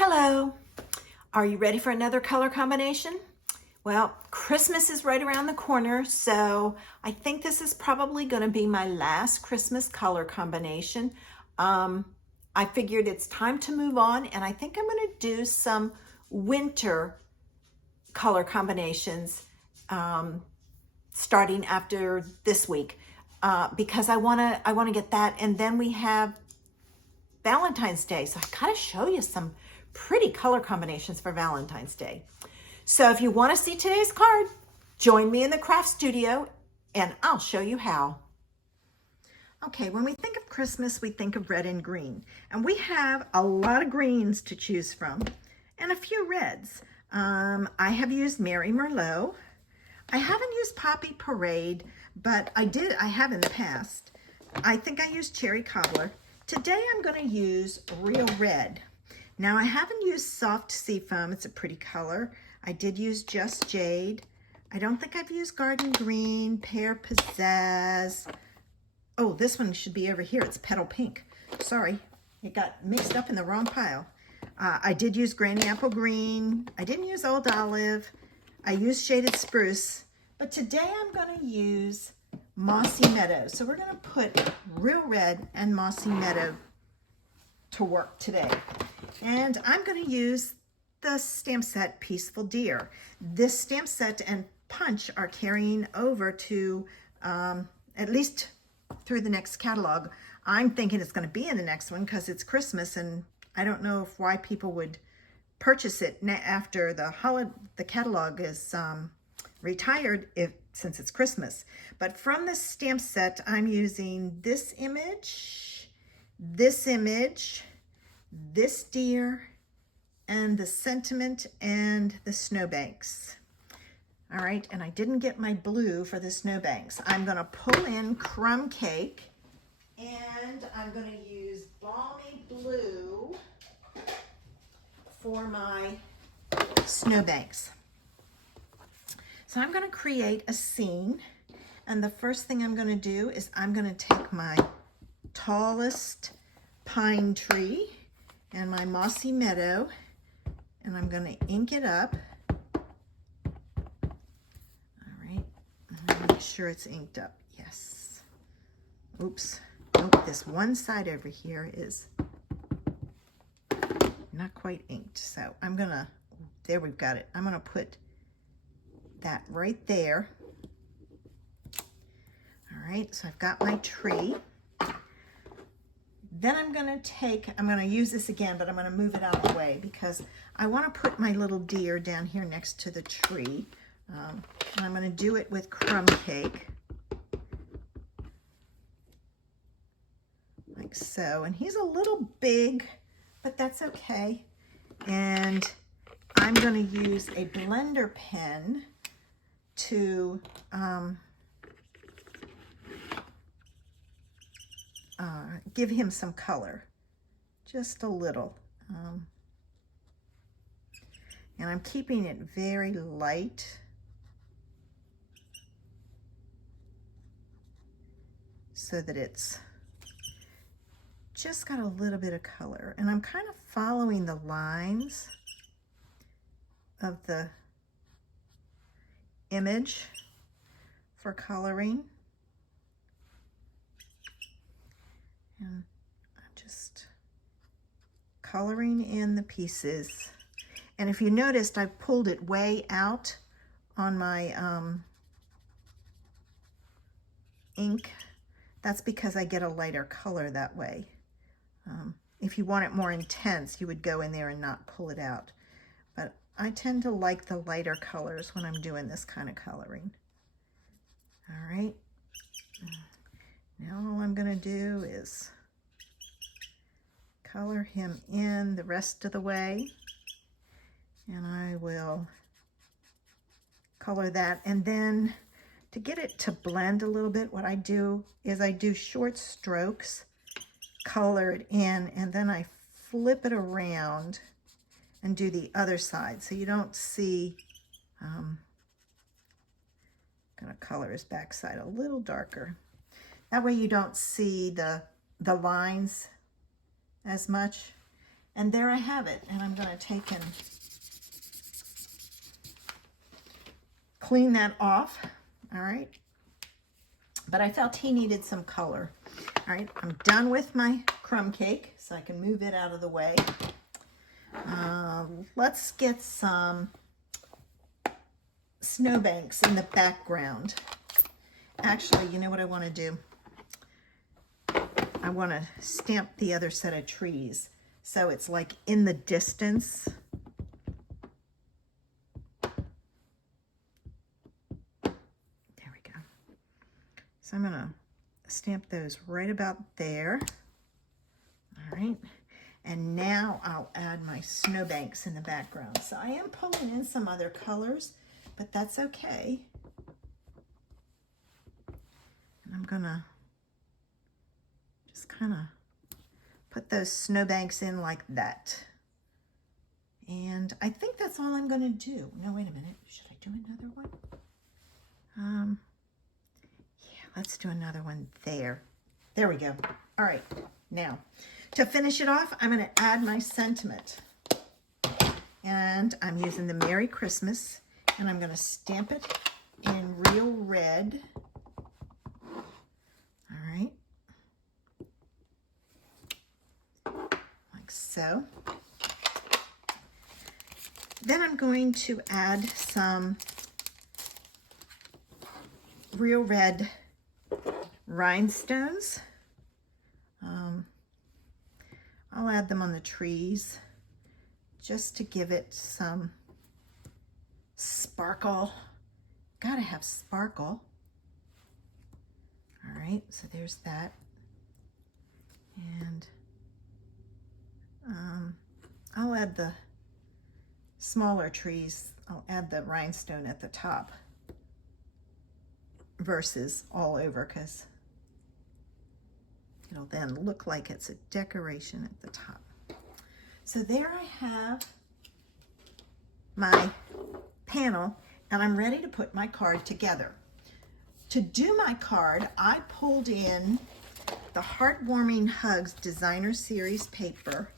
Hello, are you ready for another color combination? Well, Christmas is right around the corner, so I think this is probably going to be my last Christmas color combination. I figured it's time to move on, and I think I'm going to do some winter color combinations starting after this week because I want to get that, and then we have Valentine's Day, so I gotta show you some pretty color combinations for Valentine's Day. So if you want to see today's card, join me in the craft studio and I'll show you how. Okay, when we think of Christmas, we think of red and green, and we have a lot of greens to choose from and a few reds. I have used Mary Merlot. I haven't used Poppy Parade, but I have in the past. I think I used Cherry Cobbler. Today I'm going to use Real Red. Now I haven't used Soft Seafoam, it's a pretty color. I did use Just Jade. I don't think I've used Garden Green, Pear Pizzazz. Oh, this one should be over here, it's Petal Pink. Sorry, it got mixed up in the wrong pile. I did use Granny Apple Green. I didn't use Old Olive. I used Shaded Spruce. But today I'm going to use Mossy Meadow. So we're going to put Real Red and Mossy Meadow to work today. And I'm going to use the stamp set Peaceful Deer. This stamp set and punch are carrying over to at least through the next catalog. I'm thinking it's going to be in the next one because it's Christmas, and I don't know why people would purchase it after the catalog is retired since it's Christmas. But from this stamp set, I'm using this image, this deer, and the sentiment and the snowbanks. All right, and I didn't get my blue for the snowbanks. I'm going to pull in Crumb Cake, and I'm going to use Balmy Blue for my snowbanks. So I'm going to create a scene, and the first thing I'm going to do is I'm going to take my tallest pine tree and my mossy meadow, and I'm going to ink it up. All right, I'm going to make sure it's inked up. Yes. Oops. Nope, this one side over here is not quite inked. So I'm going to, there we've got it. I'm going to put that right there. All right, so I've got my tree. Then I'm going to use this again, but I'm going to move it out of the way because I want to put my little deer down here next to the tree. And I'm going to do it with Crumb Cake. Like so. And he's a little big, but that's okay. And I'm going to use a blender pen to give him some color, just a little. And I'm keeping it very light so that it's just got a little bit of color. And I'm kind of following the lines of the image for coloring. And I'm just coloring in the pieces. And if you noticed, I pulled it way out on my ink. That's because I get a lighter color that way. If you want it more intense, you would go in there and not pull it out. But I tend to like the lighter colors when I'm doing this kind of coloring. All right. Now all I'm going to do is color him in the rest of the way. And I will color that. And then to get it to blend a little bit, what I do is I do short strokes, color it in, and then I flip it around and do the other side. So you don't see, gonna color his backside a little darker. That way you don't see the lines as much. And there I have it. And I'm going to take and clean that off. All right. But I felt he needed some color. All right, I'm done with my crumb cake, so I can move it out of the way. Let's get some snowbanks in the background. Actually, you know what I want to do? I want to stamp the other set of trees, so it's like in the distance. There we go. So I'm going to stamp those right about there. All right. And now I'll add my snowbanks in the background. So I am pulling in some other colors, but that's okay. And I'm gonna just kind of put those snowbanks in like that. And I think that's all I'm gonna do. No, wait a minute. Should I do another one? Yeah, let's do another one there. There we go. All right, now to finish it off, I'm going to add my sentiment. And I'm using the Merry Christmas, and I'm going to stamp it in real red. All right. Like so. Then I'm going to add some real red rhinestones. I'll add them on the trees just to give it some sparkle. Gotta have sparkle. All right, so there's that. And I'll add the smaller trees. I'll add the rhinestone at the top versus all over, because it'll then look like it's a decoration at the top. So there I have my panel, and I'm ready to put my card together. To do my card, I pulled in the Heartwarming Hugs Designer Series paper,